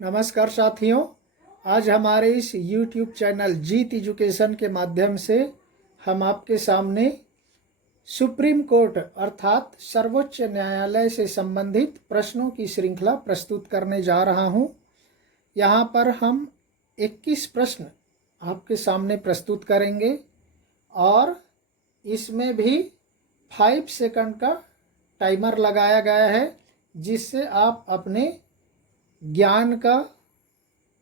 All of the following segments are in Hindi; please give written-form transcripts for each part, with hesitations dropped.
नमस्कार साथियों, आज हमारे इस YouTube चैनल जीत एजुकेशन के माध्यम से हम आपके सामने सुप्रीम कोर्ट अर्थात सर्वोच्च न्यायालय से संबंधित प्रश्नों की श्रृंखला प्रस्तुत करने जा रहा हूं। यहां पर हम 21 प्रश्न आपके सामने प्रस्तुत करेंगे और इसमें भी 5 सेकंड का टाइमर लगाया गया है, जिससे आप अपने ज्ञान का,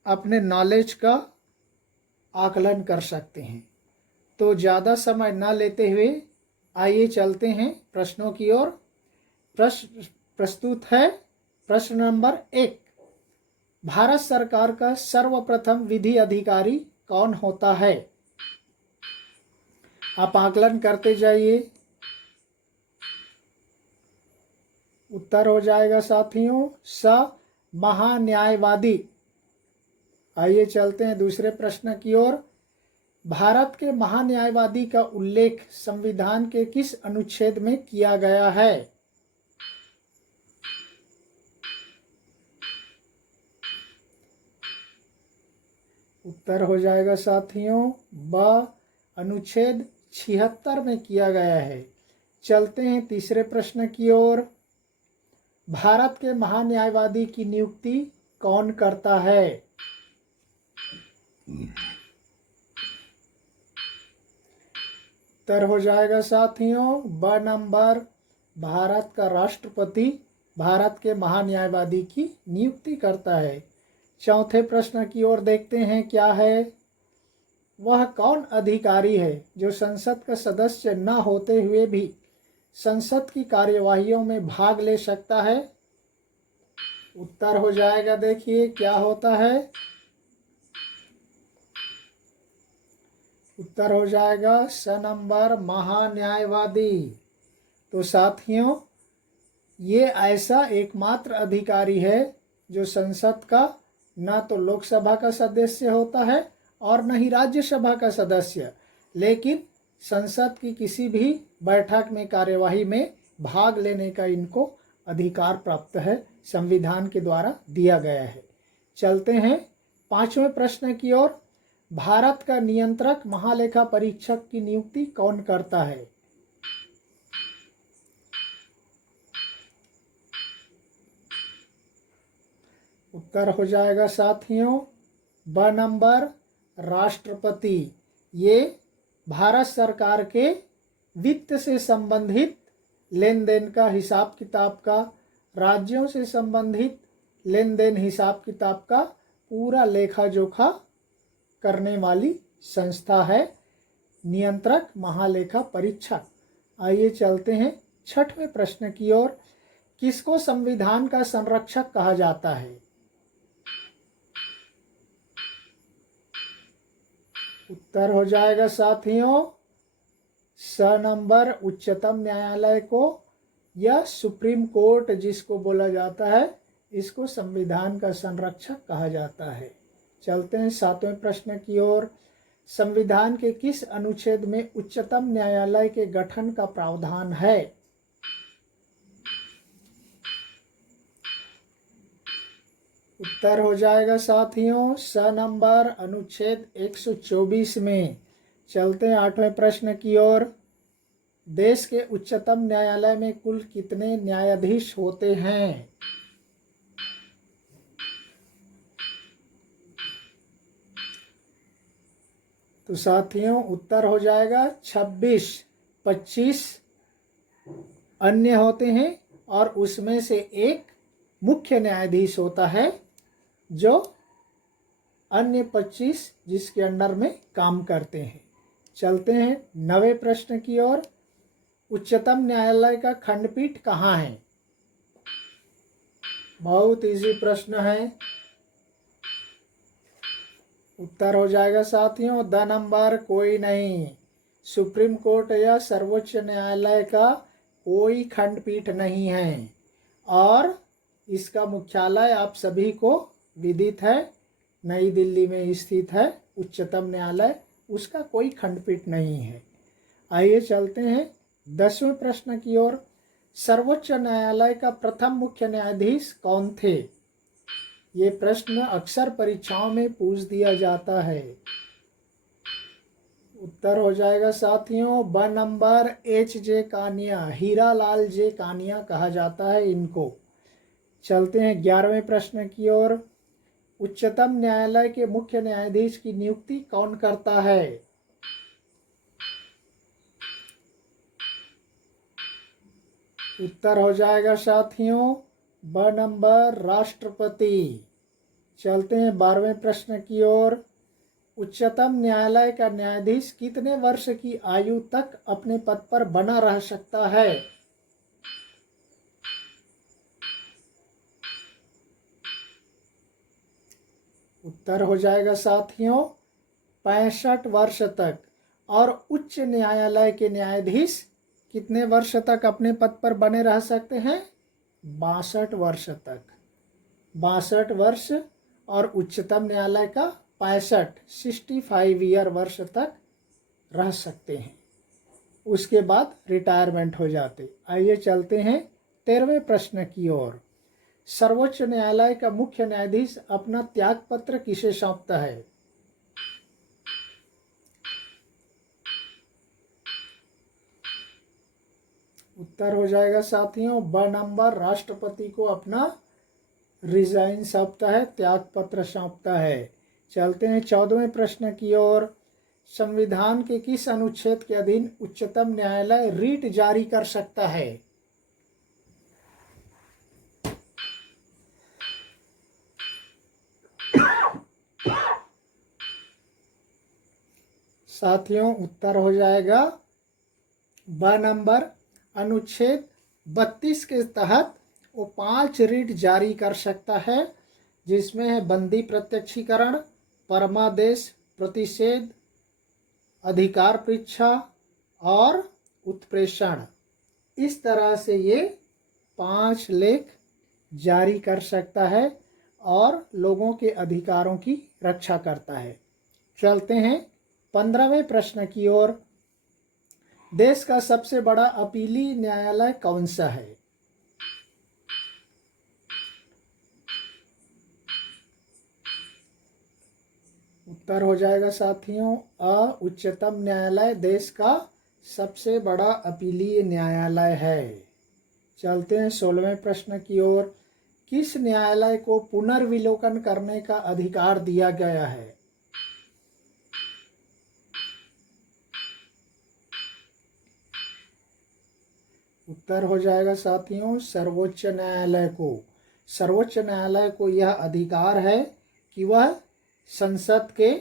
अपने नॉलेज का आकलन कर सकते हैं। तो ज़्यादा समय न लेते हुए आइए चलते हैं प्रश्नों की ओर। प्रश्न प्रस्तुत है। प्रश्न नंबर 1, भारत सरकार का सर्वप्रथम विधि अधिकारी कौन होता है? आप आकलन करते जाइए। उत्तर हो जाएगा साथियों स महान्यायवादी। आइए चलते हैं दूसरे प्रश्न की ओर। भारत के महान्यायवादी का उल्लेख संविधान के किस अनुच्छेद में किया गया है? उत्तर हो जाएगा साथियों ब अनुच्छेद 76 में किया गया है। चलते हैं तीसरे प्रश्न की ओर। भारत के महान्यायवादी की नियुक्ति कौन करता है? उत्तर हो जाएगा साथियों ब नंबर, भारत का राष्ट्रपति भारत के महान्यायवादी की नियुक्ति करता है। चौथे प्रश्न की ओर देखते हैं क्या है। वह कौन अधिकारी है जो संसद का सदस्य न होते हुए भी संसद की कार्यवाहियों में भाग ले सकता है? उत्तर हो जाएगा, देखिए क्या होता है। उत्तर हो जाएगा स नंबर, महान्यायवादी। तो साथियों, ये ऐसा एकमात्र अधिकारी है जो संसद का न तो लोकसभा का सदस्य होता है और न ही राज्यसभा का सदस्य, लेकिन संसद की किसी भी बैठक में, कार्यवाही में भाग लेने का इनको अधिकार प्राप्त है, संविधान के द्वारा दिया गया है। चलते हैं पांचवें प्रश्न की ओर। भारत का नियंत्रक महालेखा परीक्षक की नियुक्ति कौन करता है? उत्तर हो जाएगा साथियों ब नंबर, राष्ट्रपति। ये भारत सरकार के वित्त से संबंधित लेन देन का हिसाब किताब का, राज्यों से संबंधित लेन देन हिसाब किताब का पूरा लेखा जोखा करने वाली संस्था है नियंत्रक महालेखा परीक्षक। आइए चलते हैं छठवें प्रश्न की ओर। किसको संविधान का संरक्षक कहा जाता है? उत्तर हो जाएगा साथियों स नंबर, उच्चतम न्यायालय को या सुप्रीम कोर्ट जिसको बोला जाता है, इसको संविधान का संरक्षक कहा जाता है। चलते हैं सातवें प्रश्न की ओर। संविधान के किस अनुच्छेद में उच्चतम न्यायालय के गठन का प्रावधान है? उत्तर हो जाएगा साथियों स नंबर, अनुच्छेद 124 में। चलते हैं आठवें प्रश्न की ओर। देश के उच्चतम न्यायालय में कुल कितने न्यायाधीश होते हैं? तो साथियों उत्तर हो जाएगा 26। 25 अन्य होते हैं और उसमें से एक मुख्य न्यायाधीश होता है जो अन्य 25 जिसके अंडर में काम करते हैं। चलते हैं 9वें प्रश्न की ओर। उच्चतम न्यायालय का खंडपीठ कहाँ है? बहुत इजी प्रश्न है। उत्तर हो जाएगा साथियों द नंबर, कोई नहीं। सुप्रीम कोर्ट या सर्वोच्च न्यायालय का कोई खंडपीठ नहीं है और इसका मुख्यालय आप सभी को विदित है, नई दिल्ली में स्थित है उच्चतम न्यायालय, उसका कोई खंडपीठ नहीं है। आइए चलते हैं 10वें प्रश्न की ओर। सर्वोच्च न्यायालय का प्रथम मुख्य न्यायाधीश कौन थे? ये प्रश्न अक्सर परीक्षाओं में पूछ दिया जाता है। उत्तर हो जाएगा साथियों ब number H J Kania, Hira Lal जे कानिया कहा जाता है इनको। चलते हैं 11वें प्रश्न की ओर। उच्चतम न्यायालय के मुख्य न्यायाधीश की नियुक्ति कौन करता है? उत्तर हो जाएगा साथियों ब नंबर राष्ट्रपति। चलते हैं 12वें प्रश्न की ओर। उच्चतम न्यायालय का न्यायाधीश कितने वर्ष की आयु तक अपने पद पर बना रह सकता है? उत्तर हो जाएगा साथियों 65 वर्ष तक। और उच्च न्यायालय के न्यायाधीश कितने वर्ष तक अपने पद पर बने रह सकते हैं? 62 वर्ष तक। 62 वर्ष। और उच्चतम न्यायालय का 65 ईयर वर्ष तक रह सकते हैं, उसके बाद रिटायरमेंट हो जाते। आइए चलते हैं 13वें प्रश्न की ओर। सर्वोच्च न्यायालय का मुख्य न्यायाधीश अपना त्यागपत्र किसे सौंपता है? उत्तर हो जाएगा साथियों ब नंबर राष्ट्रपति को अपना रिजाइन सौंपता है, त्यागपत्र सौंपता है। चलते हैं 14वें प्रश्न की ओर। संविधान के किस अनुच्छेद के अधीन उच्चतम न्यायालय रीट जारी कर सकता है? साथियों उत्तर हो जाएगा ब नंबर अनुच्छेद 32 के तहत वो 5 रीट जारी कर सकता है, जिसमें है बंदी प्रत्यक्षीकरण, परमादेश, प्रतिषेध, अधिकार परीक्षा और उत्प्रेषण। इस तरह से ये 5 लेख जारी कर सकता है और लोगों के अधिकारों की रक्षा करता है। चलते हैं 15वें प्रश्न की ओर। देश का सबसे बड़ा अपीली न्यायालय कौन सा है? उत्तर हो जाएगा साथियों अ उच्चतम न्यायालय देश का सबसे बड़ा अपीलीय न्यायालय है। चलते हैं 16वें प्रश्न की ओर। किस न्यायालय को पुनर्विलोकन करने का अधिकार दिया गया है? उत्तर हो जाएगा साथियों सर्वोच्च न्यायालय को। सर्वोच्च न्यायालय को यह अधिकार है कि वह संसद के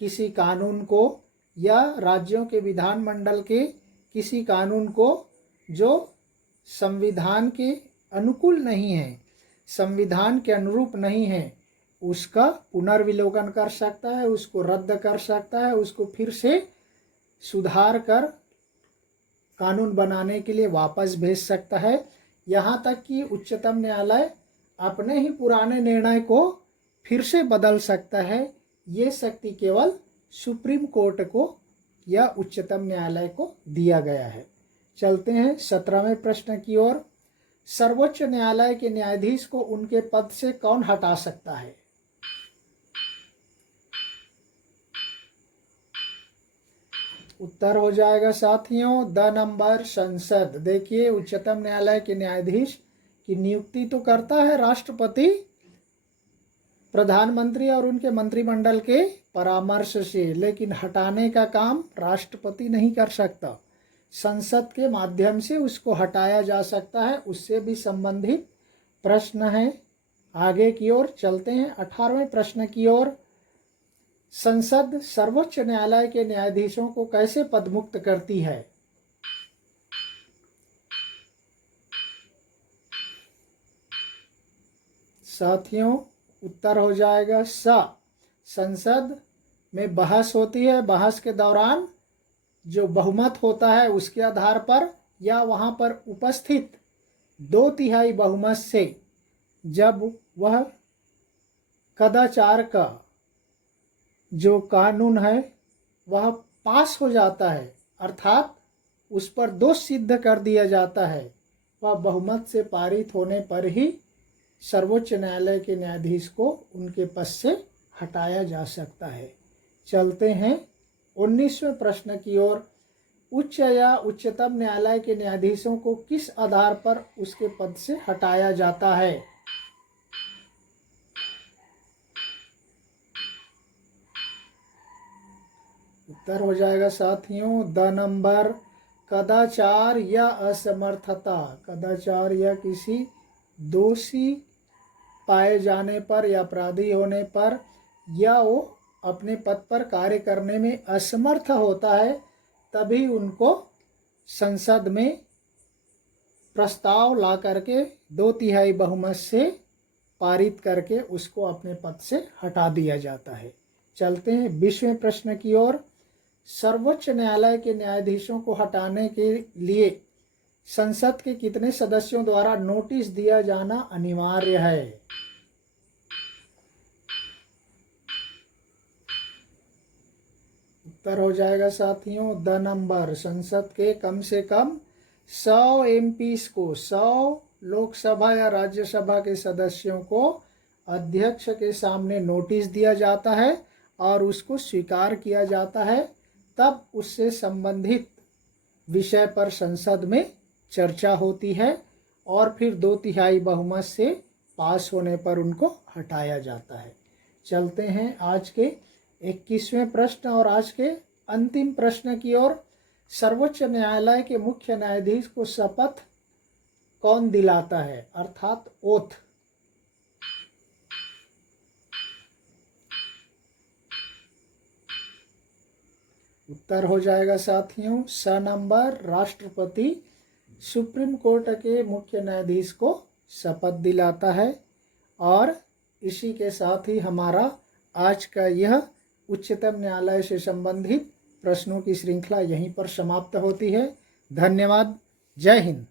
किसी कानून को या राज्यों के विधानमंडल के किसी कानून को जो संविधान के अनुकूल नहीं है, संविधान के अनुरूप नहीं है, उसका पुनर्विलोकन कर सकता है, उसको रद्द कर सकता है, उसको फिर से सुधार कर कानून बनाने के लिए वापस भेज सकता है। यहाँ तक कि उच्चतम न्यायालय अपने ही पुराने निर्णय को फिर से बदल सकता है। ये शक्ति केवल सुप्रीम कोर्ट को या उच्चतम न्यायालय को दिया गया है। चलते हैं 17वें प्रश्न की ओर। सर्वोच्च न्यायालय के न्यायाधीश को उनके पद से कौन हटा सकता है? उत्तर हो जाएगा साथियों द नंबर संसद। देखिए उच्चतम न्यायालय के न्यायाधीश की नियुक्ति तो करता है राष्ट्रपति, प्रधानमंत्री और उनके मंत्रिमंडल के परामर्श से, लेकिन हटाने का काम राष्ट्रपति नहीं कर सकता। संसद के माध्यम से उसको हटाया जा सकता है। उससे भी संबंधित प्रश्न है। आगे की ओर चलते हैं 18वें प्रश्न की ओर। संसद सर्वोच्च न्यायालय के न्यायाधीशों को कैसे पदमुक्त करती है? साथियों उत्तर हो जाएगा स। संसद में बहस होती है, बहस के दौरान जो बहुमत होता है उसके आधार पर या वहां पर उपस्थित 2/3 बहुमत से जब वह कदाचार का जो कानून है वह पास हो जाता है, अर्थात उस पर दोष सिद्ध कर दिया जाता है, वह बहुमत से पारित होने पर ही सर्वोच्च न्यायालय के न्यायाधीश को उनके पद से हटाया जा सकता है। चलते हैं 19वें प्रश्न की ओर। उच्च या उच्चतम न्यायालय के न्यायाधीशों को किस आधार पर उसके पद से हटाया जाता है? उत्तर हो जाएगा साथियों द नंबर कदाचार या असमर्थता। कदाचार या किसी दोषी पाए जाने पर या अपराधी होने पर, या वो अपने पद पर कार्य करने में असमर्थ होता है, तभी उनको संसद में प्रस्ताव ला करके 2/3 बहुमत से पारित करके उसको अपने पद से हटा दिया जाता है। चलते हैं 20वें प्रश्न की ओर। सर्वोच्च न्यायालय के न्यायाधीशों को हटाने के लिए संसद के कितने सदस्यों द्वारा नोटिस दिया जाना अनिवार्य है? उत्तर हो जाएगा साथियों द नंबर संसद के कम से कम 100 एमपीस को, 100 लोकसभा या राज्यसभा के सदस्यों को अध्यक्ष के सामने नोटिस दिया जाता है और उसको स्वीकार किया जाता है, तब उससे संबंधित विषय पर संसद में चर्चा होती है और फिर 2/3 बहुमत से पास होने पर उनको हटाया जाता है। चलते हैं आज के 21वें प्रश्न और आज के अंतिम प्रश्न की ओर। सर्वोच्च न्यायालय के मुख्य न्यायाधीश को शपथ कौन दिलाता है, अर्थात ओथ? उत्तर हो जाएगा साथियों स नंबर राष्ट्रपति सुप्रीम कोर्ट के मुख्य न्यायाधीश को शपथ दिलाता है। और इसी के साथ ही हमारा आज का यह उच्चतम न्यायालय से संबंधित प्रश्नों की श्रृंखला यहीं पर समाप्त होती है। धन्यवाद। जय हिंद।